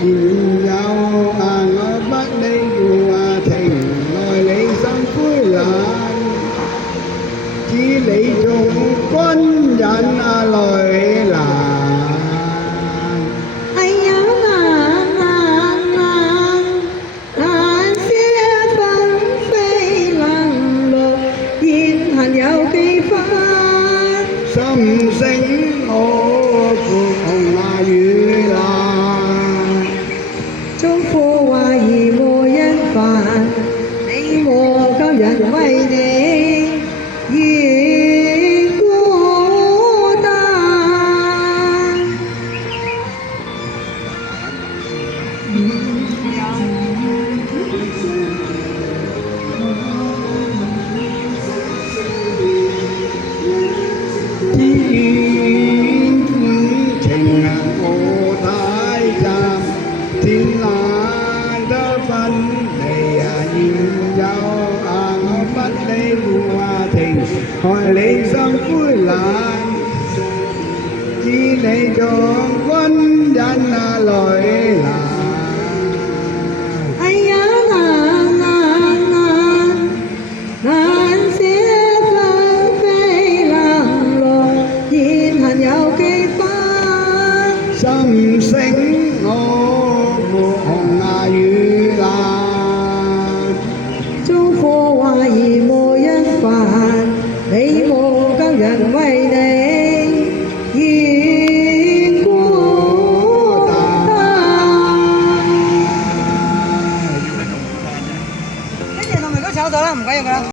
現有我不理情內你心灰冷，知你縱軍人淚難。哎呀難捨紛飛冷落，言行有幾番？心聲我紅與藍，縱負話兒無人煩，你莫教人為你願孤單。天情我太淡，天冷得分離現有我不理情，害你心灰冷，知你縱軍人淚難。哎呀難捨紛飛冷落，言行有幾番？心聲我紅與藍，縱負話兒無人煩，你莫教人為你願孤單。跟住同埋嗰首咗啦，唔緊要㗎啦。